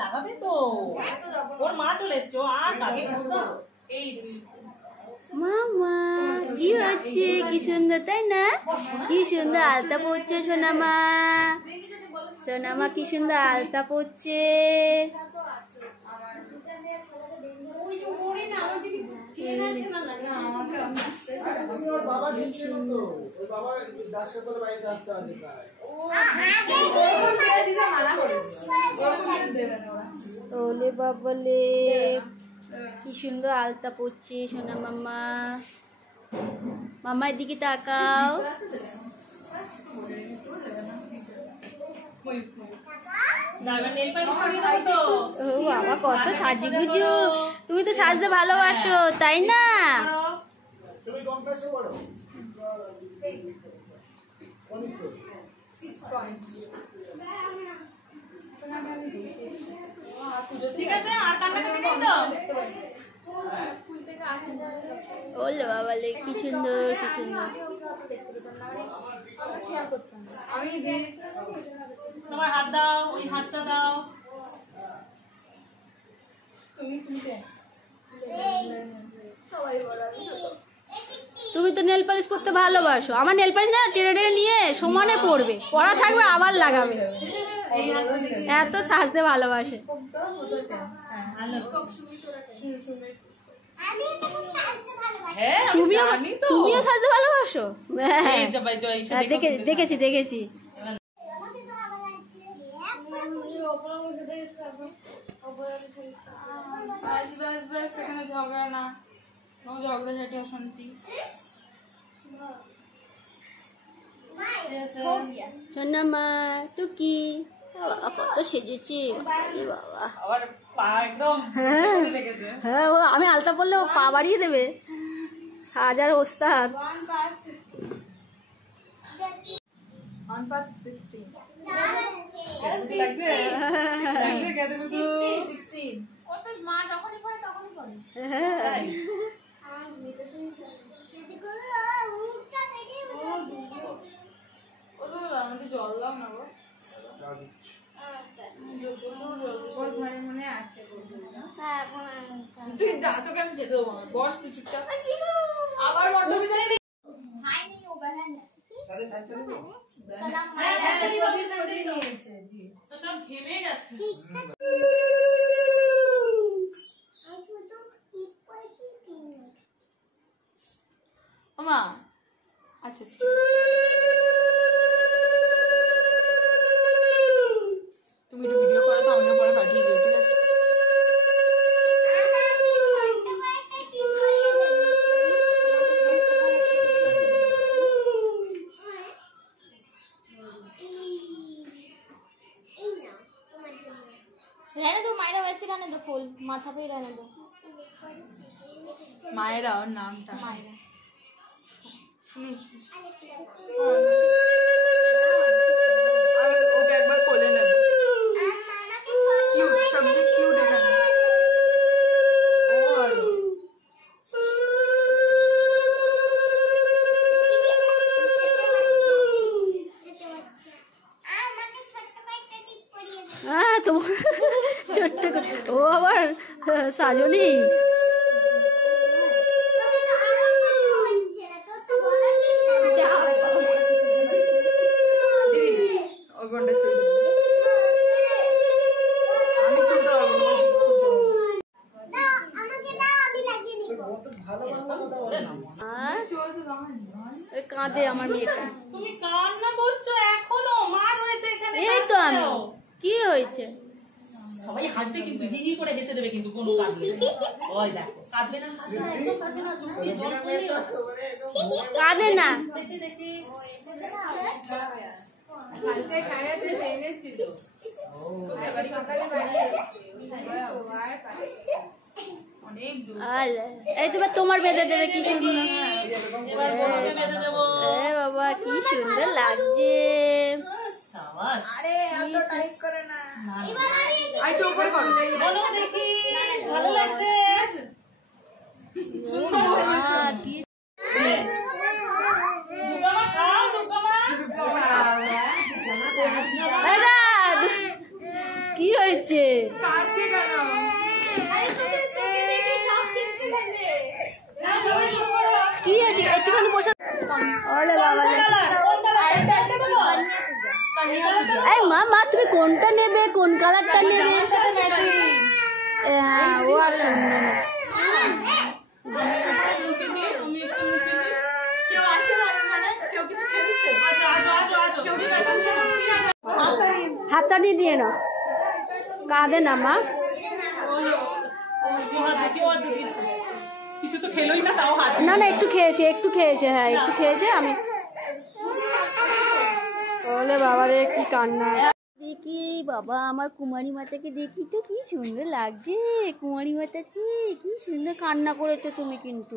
লাগাবে তো, ওর মা চলে এসছে, আর মামা কি হচ্ছে? কি সুন্দর তাই না? কি সুন্দর আলতা পড়ছে সোনামা। সোনামা কি সুন্দর আলতা পড়ছে। ওলে বাবলে কি সুন্দর আলতা পড়ছে সোনা মামা। মামা এদিকে তাকাও। ও বাবা কত সাজুগুজু, তুমি তো সাজতে ভালোবাসো তাই না? ওলে বাবা লে কি সুন্দর কি সুন্দর। তোমার হাত দাও, ওই হাতটা দাও। তুমি তো নেল পালিশ করতে ভালোবাসো, আমার নেল পালিশ না টেনে টেনে নিয়ে সমানে পড়বে, পড়া থাকবে আবার লাগাবে, এত সাজতে ভালোবাসে। তুমিও সাজতে ভালোবাসো? দেখেছি দেখেছি। ঝগড়া না, ঝগড়াঝাটি অশান্তি। সোনামা তো কি কত সেজেছে বাবা। হ্যাঁ ও আমি আলতা পরলে ও পা বাড়িয়ে দেবে, সাজার ওস্তাদ। জল দাও না গো, তুই যা, তোকে আমি যেতে দেবো না, বস তুই চুপচাপ। আবার মণ্ডপে যাচ্ছি। সব ঘেমে গেছে। মা আচ্ছা তুমি একটু ভিডিও করো তো, আমাকে পরে পাঠিয়ে দিও, ঠিক আছে? रहने दो मायरा, वैसे रहने दो, फूल माथा पे रहने दो। मायरा और नामটা मायरा। আমি ওকে একবার কোলে নেব। কিউট, সবচেয়ে কিউট এখানে। और তোমার ছোট্ট ও আবার সাজনি। কাঁদে আমার মেয়েটা। তুমি কান্না করছো এখনো? মার হয়েছে এখানে। এই তো আমি, কি হয়েছে? সবাই হাসবে কিন্তু, হি হি করে হেসে দেবে কিন্তু কোনো কাঁদবে না। ওই দেখো কাঁদবে না, কাঁদবে না, একদম কাঁদবে না, চোখ দিয়ে জল পড়লে কাঁদে না। দেখি দেখি কালকে সারাতে এনেছিল। আবার সকালে অনেক দূর। এই তো তোমার বেঁধে দেবে, কি সুন্দর। এবার বলবে বেঁধে দেবো। এ বাবা কি সুন্দর লাগছে। সাবাস। আরে এত টাইট করে না। আই তো উপরে করো। বলো দেখি, ভালো লাগছে? কি দুগামা খাও, দুগামা। হয়েছে। কাঁদছে কেন? কি আছে একটুখানি বসে। ওরে বাবা রে। এই মা মা তুমি কোনটা নেবে, কোন কালারটা নেবে? হ্যাঁ ও আর শুনবে না। কেউ আছে না ওখানে? কেউ কিছু খেয়েছে? কেউ কিছু খেয়েছে? হাতটা নিয়ে নাও, কাঁদে না মা। কিছু তো খেলোই না, তাও হাত না না একটু খেয়েছে হ্যাঁ একটু খেয়েছে। আমি বলে বাবারে কি কান্না। দেখি বাবা আমার কুমারী মাতাকে দেখি তো কি সুন্দর লাগছে। কুমারী মাতাকে কি সুন্দর কান্না করেছো তুমি কিন্তু।